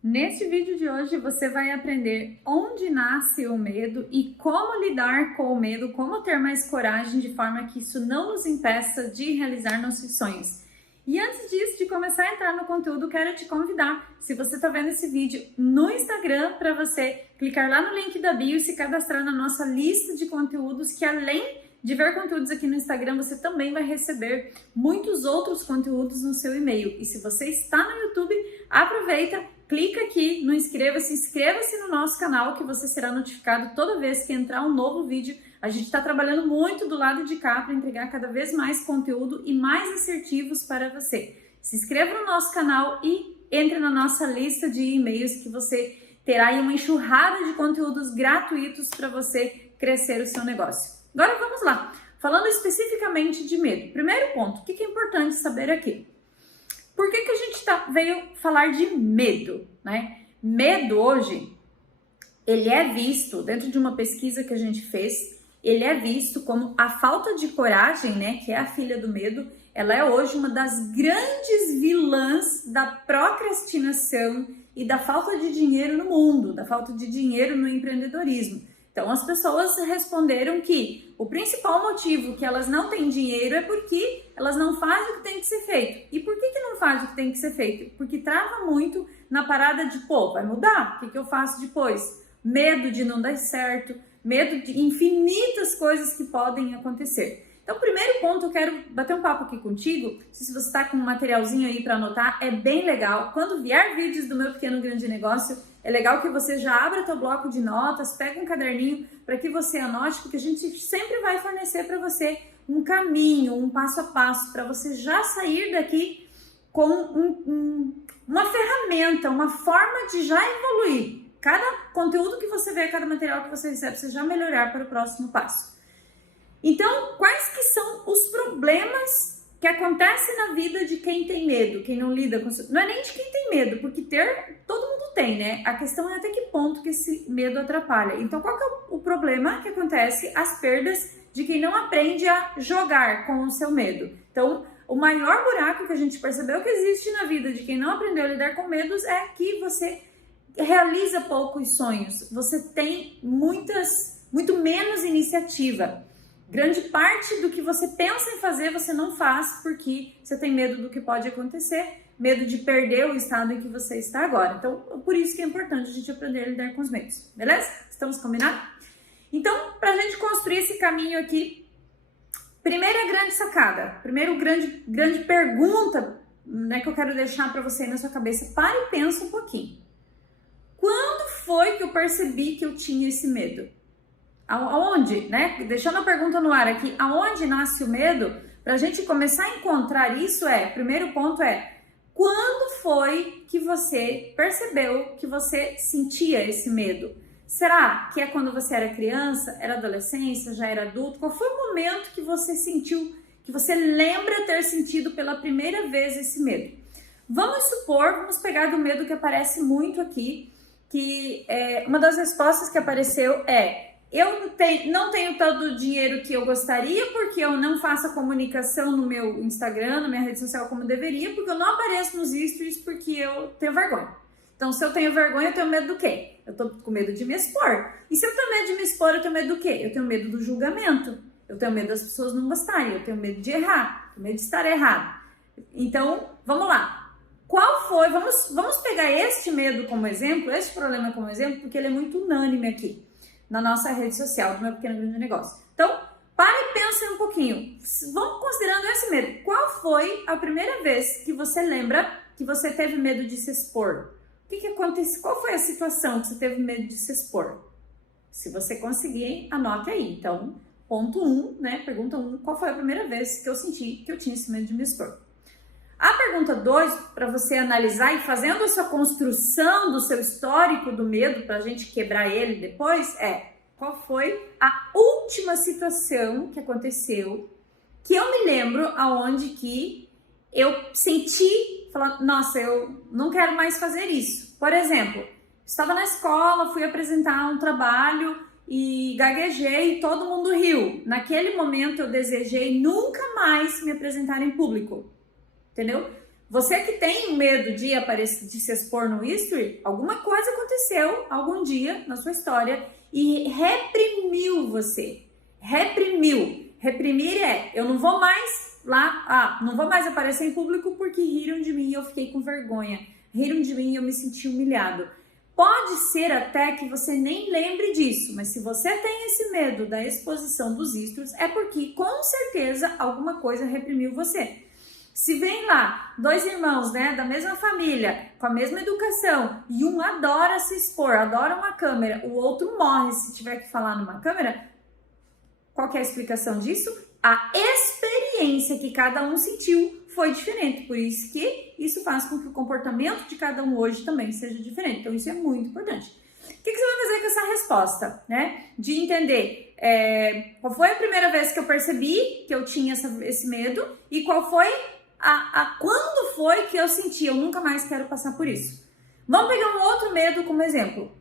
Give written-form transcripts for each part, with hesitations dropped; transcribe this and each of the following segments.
Neste vídeo de hoje você vai aprender onde nasce o medo e como lidar com o medo, como ter mais coragem de forma que isso não nos impeça de realizar nossos sonhos. E antes disso, de começar a entrar no conteúdo, quero te convidar, se você está vendo esse vídeo no Instagram, para você clicar lá no link da bio e se cadastrar na nossa lista de conteúdos, que além de ver conteúdos aqui no Instagram, você também vai receber muitos outros conteúdos no seu e-mail. E se você está no YouTube, aproveita, clica aqui no inscreva-se no nosso canal, que você será notificado toda vez que entrar um novo vídeo. A gente está trabalhando muito do lado de cá para entregar cada vez mais conteúdo e mais assertivos para você. Se inscreva no nosso canal e entre na nossa lista de e-mails, que você terá aí uma enxurrada de conteúdos gratuitos para você crescer o seu negócio. Agora vamos lá, falando especificamente de medo. Primeiro ponto, o que é importante saber aqui? Por que a gente veio falar de medo, né? Medo hoje, ele é visto, dentro de uma pesquisa que a gente fez, ele é visto como a falta de coragem, né? Que é a filha do medo. Ela é hoje uma das grandes vilãs da procrastinação e da falta de dinheiro no mundo, da falta de dinheiro no empreendedorismo. Então, as pessoas responderam que o principal motivo que elas não têm dinheiro é porque elas não fazem o que tem que ser feito. E por que não fazem o que tem que ser feito? Porque trava muito na parada de, pô, vai mudar? O que eu faço depois? Medo de não dar certo, medo de infinitas coisas que podem acontecer. Então, o primeiro ponto, eu quero bater um papo aqui contigo. Se você está com um materialzinho aí para anotar, é bem legal. Quando vier vídeos do Meu Pequeno Grande Negócio, é legal que você já abra teu bloco de notas, pega um caderninho para que você anote, porque a gente sempre vai fornecer para você um caminho, um passo a passo, para você já sair daqui com uma ferramenta, uma forma de já evoluir. Cada conteúdo que você vê, cada material que você recebe, você já melhorar para o próximo passo. Então, quais que são os problemas que acontecem na vida de quem tem medo, quem não lida com isso? Não é nem de quem tem medo, porque todo mundo tem, né? A questão é até que ponto que esse medo atrapalha. Então, qual que é o problema que acontece? As perdas de quem não aprende a jogar com o seu medo. Então, o maior buraco que a gente percebeu que existe na vida de quem não aprendeu a lidar com medos é que você realiza poucos sonhos, você tem muito menos iniciativa. Grande parte do que você pensa em fazer, você não faz porque você tem medo do que pode acontecer, medo de perder o estado em que você está agora. Então, por isso que é importante a gente aprender a lidar com os medos, beleza? Estamos combinados? Então, para a gente construir esse caminho aqui, primeira grande sacada, grande pergunta, né, que eu quero deixar para você aí na sua cabeça. Para e pensa um pouquinho. Quando foi que eu percebi que eu tinha esse medo? Aonde, né? Deixando a pergunta no ar aqui, aonde nasce o medo? Para a gente começar a encontrar isso, primeiro ponto quando foi que você percebeu que você sentia esse medo? Será que é quando você era criança, era adolescência, já era adulto? Qual foi o momento que você sentiu, que você lembra ter sentido pela primeira vez esse medo? Vamos pegar do medo que aparece muito aqui, que uma das respostas que apareceu eu não tenho todo o dinheiro que eu gostaria, porque eu não faço a comunicação no meu Instagram, na minha rede social como deveria, porque eu não apareço nos stories porque eu tenho vergonha. Então, se eu tenho vergonha, eu tenho medo do quê? Eu tô com medo de me expor. E se eu tenho medo de me expor, eu tenho medo do quê? Eu tenho medo do julgamento. Eu tenho medo das pessoas não gostarem. Eu tenho medo de errar. Eu tenho medo de estar errado. Então, vamos lá. Qual foi? Vamos pegar este medo como exemplo, este problema como exemplo, porque ele é muito unânime aqui na nossa rede social, do Meu Pequeno Grande Negócio. Então, para e pensa um pouquinho. Vamos considerando esse medo. Qual foi a primeira vez que você lembra que você teve medo de se expor? O que aconteceu? Qual foi a situação que você teve medo de se expor? Se você conseguir, anote aí. Então, ponto 1, né? Pergunta 1, qual foi a primeira vez que eu senti que eu tinha esse medo de me expor? A pergunta 2, para você analisar e fazendo essa construção do seu histórico do medo, para a gente quebrar ele depois, qual foi a última situação que aconteceu, que eu me lembro aonde que eu senti, falando, nossa, eu não quero mais fazer isso. Por exemplo, estava na escola, fui apresentar um trabalho e gaguejei e todo mundo riu. Naquele momento eu desejei nunca mais me apresentar em público. Entendeu? Você que tem medo de aparecer, de se expor no history, alguma coisa aconteceu algum dia na sua história e reprimiu você. Reprimiu. Reprimir é, eu não vou mais lá, não vou mais aparecer em público porque riram de mim e eu fiquei com vergonha. Riram de mim e eu me senti humilhado. Pode ser até que você nem lembre disso, mas se você tem esse medo da exposição dos stories, é porque com certeza alguma coisa reprimiu você. Se vem lá dois irmãos, né, da mesma família, com a mesma educação, e um adora se expor, adora uma câmera, o outro morre se tiver que falar numa câmera, qual que é a explicação disso? A experiência que cada um sentiu foi diferente, por isso que isso faz com que o comportamento de cada um hoje também seja diferente. Então isso é muito importante. O que você vai fazer com essa resposta, né? De entender qual foi a primeira vez que eu percebi que eu tinha esse medo e qual foi quando foi que eu senti, eu nunca mais quero passar por isso. Vamos pegar um outro medo como exemplo.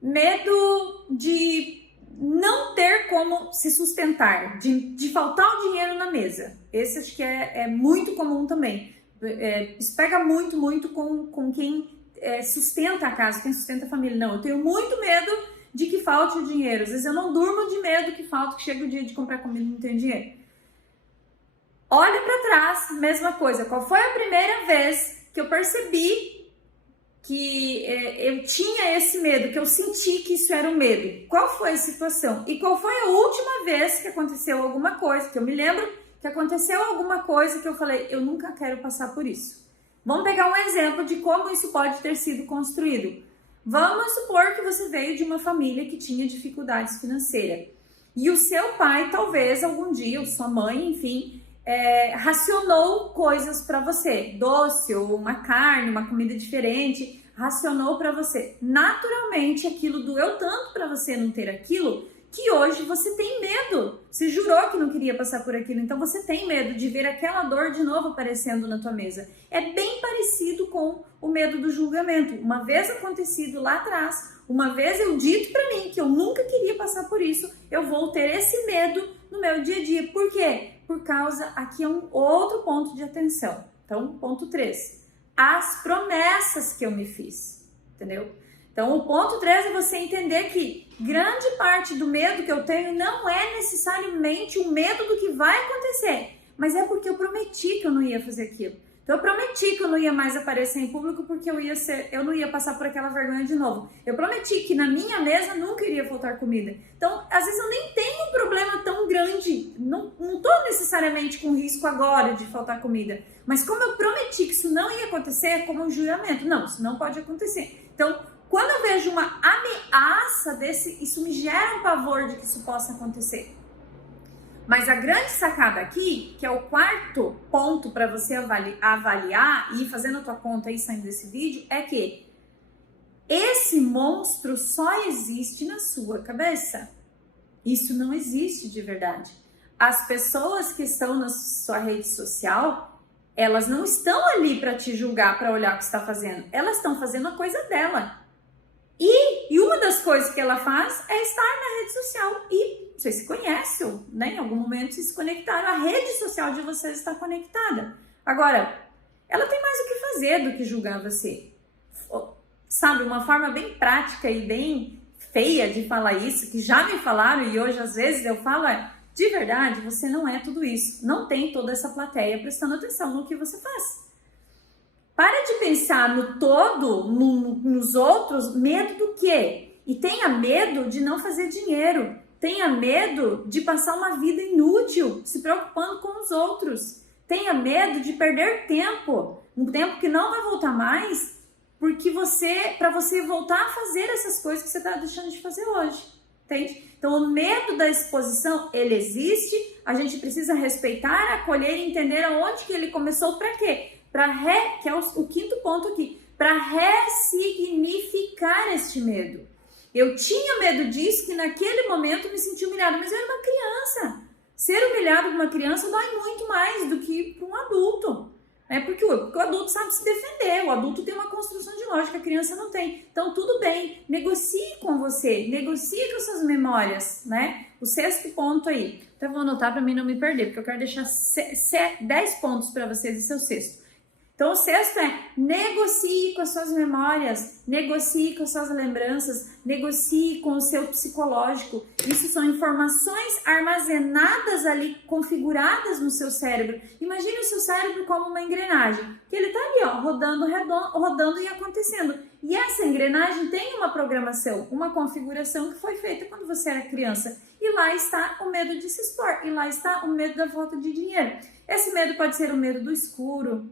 Medo de não ter como se sustentar, de faltar o dinheiro na mesa. Esse acho que é muito comum também. Isso pega muito com quem sustenta a casa, quem sustenta a família. Não, eu tenho muito medo de que falte o dinheiro. Às vezes eu não durmo de medo que falte, que chega o dia de comprar comida e não tenho dinheiro. Olha para trás, mesma coisa. Qual foi a primeira vez que eu percebi que eu tinha esse medo, que eu senti que isso era um medo? Qual foi a situação? E qual foi a última vez que aconteceu alguma coisa, que eu me lembro que aconteceu alguma coisa que eu falei, eu nunca quero passar por isso. Vamos pegar um exemplo de como isso pode ter sido construído. Vamos supor que você veio de uma família que tinha dificuldades financeiras. E o seu pai, talvez, algum dia, ou sua mãe, enfim, racionou coisas para você, doce ou uma carne, uma comida diferente, racionou para você. Naturalmente, aquilo doeu tanto para você não ter aquilo, que hoje você tem medo. Você jurou que não queria passar por aquilo, então você tem medo de ver aquela dor de novo aparecendo na tua mesa. É bem parecido com o medo do julgamento. Uma vez acontecido lá atrás, uma vez eu dito para mim que eu nunca queria passar por isso, eu vou ter esse medo no meu dia a dia. Por quê? Por causa, aqui é um outro ponto de atenção. Então, ponto 3. As promessas que eu me fiz, entendeu? Então, o ponto 3 é você entender que grande parte do medo que eu tenho não é necessariamente o medo do que vai acontecer, mas é porque eu prometi que eu não ia fazer aquilo. Então, eu prometi que eu não ia mais aparecer em público porque eu não ia passar por aquela vergonha de novo. Eu prometi que na minha mesa nunca iria faltar comida. Então, às vezes eu nem tenho um problema tão grande, não estou necessariamente com risco agora de faltar comida. Mas como eu prometi que isso não ia acontecer, é como um juramento. Não, isso não pode acontecer. Então, quando eu vejo uma ameaça isso me gera um pavor de que isso possa acontecer. Mas a grande sacada aqui, que é o quarto ponto para você avaliar e ir fazendo a tua conta aí saindo desse vídeo, é que esse monstro só existe na sua cabeça. Isso não existe de verdade. As pessoas que estão na sua rede social, elas não estão ali para te julgar, para olhar o que você está fazendo. Elas estão fazendo a coisa dela. E uma das coisas que ela faz é estar na rede social. E vocês se conhecem, né? Em algum momento vocês se conectaram. A rede social de vocês está conectada. Agora, ela tem mais o que fazer do que julgar você. Sabe, uma forma bem prática e bem feia de falar isso, que já me falaram e hoje às vezes eu falo de verdade, você não é tudo isso. Não tem toda essa plateia prestando atenção no que você faz. Para de pensar no todo, nos outros, medo do quê? E tenha medo de não fazer dinheiro. Tenha medo de passar uma vida inútil, se preocupando com os outros. Tenha medo de perder tempo, um tempo que não vai voltar mais, porque para você voltar a fazer essas coisas que você está deixando de fazer hoje. Entende? Então, o medo da exposição, ele existe, a gente precisa respeitar, acolher e entender aonde que ele começou, para quê? Que é o quinto ponto aqui, para ressignificar este medo. Eu tinha medo disso, que naquele momento eu me senti humilhada, mas eu era uma criança. Ser humilhado por uma criança dói muito mais do que para um adulto. Porque o adulto sabe se defender, o adulto tem uma construção de lógica, a criança não tem. Então, tudo bem, negocie com você, negocie com suas memórias, né? O sexto ponto aí, Então, vou anotar para mim não me perder, porque eu quero deixar 10 pontos para vocês e seu sexto. Então, o sexto é: negocie com as suas memórias, negocie com as suas lembranças, negocie com o seu psicológico. Isso são informações armazenadas ali, configuradas no seu cérebro. Imagine o seu cérebro como uma engrenagem, que ele tá ali, ó, rodando e acontecendo. E essa engrenagem tem uma programação, uma configuração que foi feita quando você era criança. E lá está o medo de se expor, e lá está o medo da falta de dinheiro. Esse medo pode ser o medo do escuro,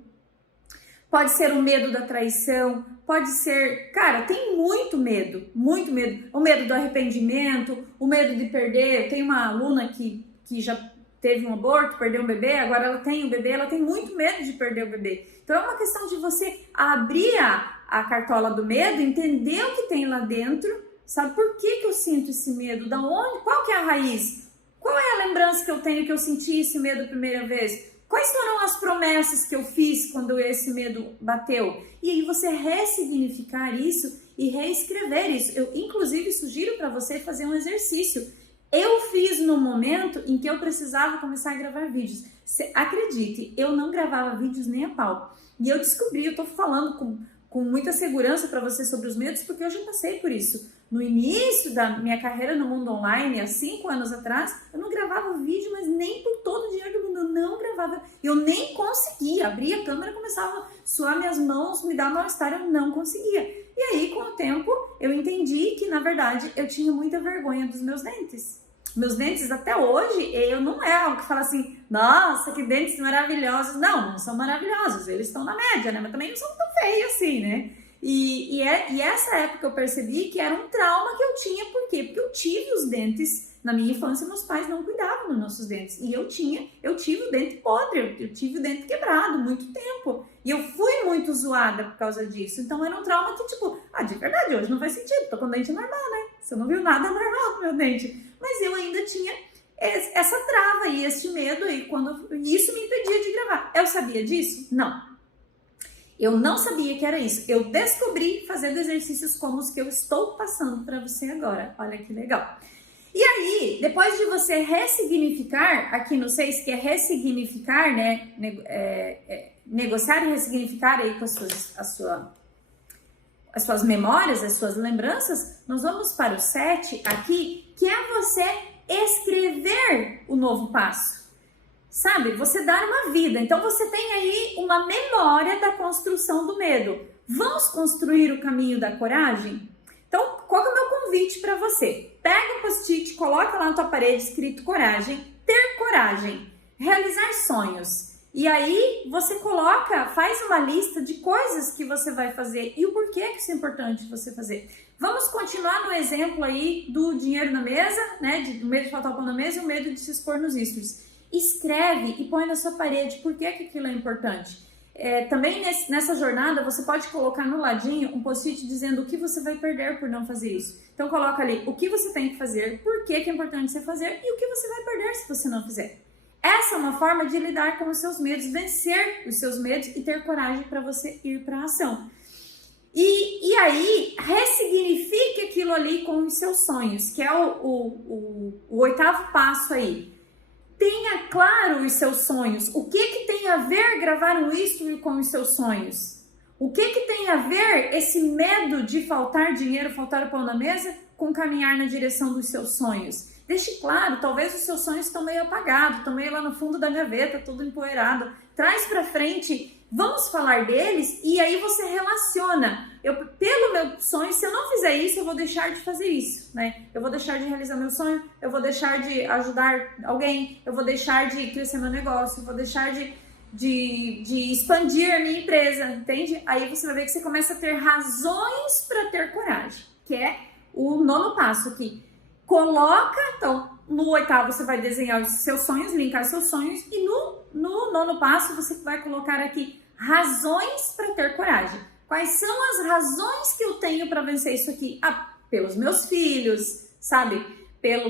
pode ser o medo da traição, pode ser... Cara, tem muito medo, muito medo. O medo do arrependimento, o medo de perder. Eu tenho uma aluna que já teve um aborto, perdeu um bebê, agora ela tem o bebê, ela tem muito medo de perder o bebê. Então é uma questão de você abrir a cartola do medo, entender o que tem lá dentro, sabe por que eu sinto esse medo, da onde, qual que é a raiz, qual é a lembrança que eu tenho que eu senti esse medo a primeira vez? Quais foram as promessas que eu fiz quando esse medo bateu? E aí você ressignificar isso e reescrever isso. Eu, inclusive, sugiro para você fazer um exercício. Eu fiz no momento em que eu precisava começar a gravar vídeos. Acredite, eu não gravava vídeos nem a pau. E eu descobri, eu tô falando com muita segurança para você sobre os medos, porque eu já passei por isso. No início da minha carreira no mundo online, há 5 anos atrás, eu não gravava vídeo, mas nem por todo o dinheiro do mundo, eu não gravava. Eu nem conseguia, abria a câmera, começava a suar minhas mãos, me dar mal-estar, eu não conseguia. E aí, com o tempo, eu entendi que, na verdade, eu tinha muita vergonha dos meus dentes. Meus dentes, até hoje, eu não é algo que fala assim, nossa, que dentes maravilhosos. Não, não são maravilhosos, eles estão na média, né? Mas também não são tão feios assim, né? E essa época eu percebi que era um trauma que eu tinha. Por quê? Porque eu tive os dentes, na minha infância, meus pais não cuidavam dos nossos dentes. E eu tive o dente podre, eu tive o dente quebrado muito tempo. E eu fui muito zoada por causa disso. Então era um trauma que, tipo, de verdade, hoje não faz sentido, tô com o dente normal, né? Você não viu nada normal no meu dente. Mas eu ainda tinha essa trava e esse medo, e isso me impedia de gravar. Eu sabia disso? Não. Eu não sabia que era isso. Eu descobri fazendo exercícios como os que eu estou passando para você agora. Olha que legal. E aí, depois de você ressignificar, aqui no 6, que é ressignificar, né? Negociar e ressignificar aí com as suas memórias, as suas lembranças, nós vamos para o 7 aqui, que é você escrever o novo passo. Sabe, você dar uma vida. Então você tem aí uma memória da construção do medo. Vamos construir o caminho da coragem? Então, qual é o meu convite para você? Pega um post-it, coloca lá na tua parede escrito coragem, ter coragem, realizar sonhos. E aí você faz uma lista de coisas que você vai fazer e o porquê que isso é importante você fazer. Vamos continuar no exemplo aí do dinheiro na mesa, né? Do medo de faltar o pão na mesa e o medo de se expor nos stories. Escreve e põe na sua parede por que aquilo é importante. Também nessa jornada você pode colocar no ladinho um post-it dizendo o que você vai perder por não fazer isso. Então coloca ali o que você tem que fazer, por que é importante você fazer e o que você vai perder se você não fizer. Essa é uma forma de lidar com os seus medos, vencer os seus medos e ter coragem para você ir para a ação. E aí, ressignifique aquilo ali com os seus sonhos, que é o 8º passo aí. Tenha claro os seus sonhos. O que tem a ver gravar um history com os seus sonhos? O que tem a ver esse medo de faltar dinheiro, faltar o pão na mesa, com caminhar na direção dos seus sonhos? Deixe claro, talvez os seus sonhos estão meio apagados, estão meio lá no fundo da gaveta, tudo empoeirado. Traz pra frente, vamos falar deles e aí você relaciona. Pelo meu sonho, se eu não fizer isso, eu vou deixar de fazer isso, né? Eu vou deixar de realizar meu sonho, eu vou deixar de ajudar alguém, eu vou deixar de crescer meu negócio, eu vou deixar de expandir a minha empresa, entende? Aí você vai ver que você começa a ter razões para ter coragem, que é o 9º passo aqui. Coloca, então, no 8º você vai desenhar os seus sonhos, linkar seus sonhos, e no 9º passo você vai colocar aqui razões para ter coragem. Quais são as razões que eu tenho para vencer isso aqui? Pelos meus filhos, sabe?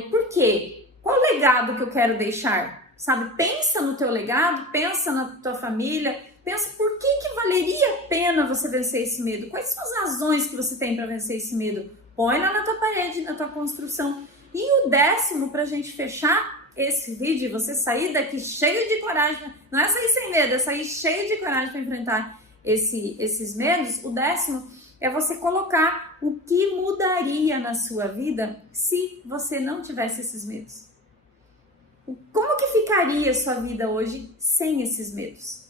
Por quê? Qual o legado que eu quero deixar? Sabe? Pensa no teu legado, pensa na tua família, pensa por que valeria a pena você vencer esse medo? Quais são as razões que você tem para vencer esse medo? Põe lá na tua parede, na tua construção. E o 10º, para a gente fechar, esse vídeo e você sair daqui cheio de coragem, não é sair sem medo, é sair cheio de coragem para enfrentar esses medos, o 10º é você colocar o que mudaria na sua vida se você não tivesse esses medos. Como que ficaria a sua vida hoje sem esses medos?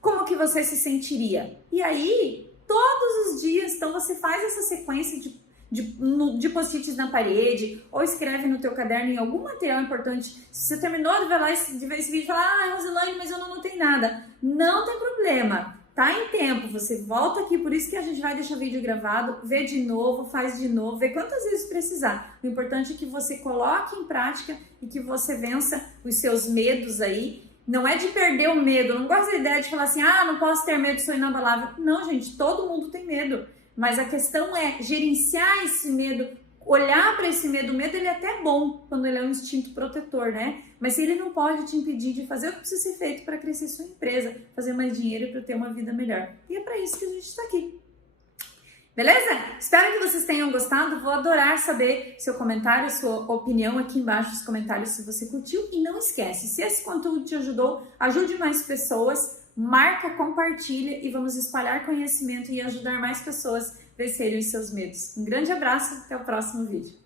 Como que você se sentiria? E aí, todos os dias, então você faz essa sequência de post-its na parede, ou escreve no teu caderno em algum material importante. Se você terminou de ver esse vídeo e falar, Rosilane, mas eu não notei nada. Não tem problema, tá em tempo, você volta aqui, por isso que a gente vai deixar o vídeo gravado, vê de novo, faz de novo, vê quantas vezes precisar. O importante é que você coloque em prática e que você vença os seus medos aí. Não é de perder o medo, eu não gosto da ideia de falar assim, não posso ter medo, sou inabalável. Não, gente, todo mundo tem medo. Mas a questão é gerenciar esse medo, olhar para esse medo. O medo ele é até bom quando ele é um instinto protetor, né? Mas ele não pode te impedir de fazer o que precisa ser feito para crescer sua empresa, fazer mais dinheiro e para ter uma vida melhor. E é para isso que a gente está aqui. Beleza? Espero que vocês tenham gostado. Vou adorar saber seu comentário, sua opinião aqui embaixo nos comentários se você curtiu. E não esquece, se esse conteúdo te ajudou, ajude mais pessoas. Marca, compartilha e vamos espalhar conhecimento e ajudar mais pessoas a vencerem os seus medos. Um grande abraço, até o próximo vídeo.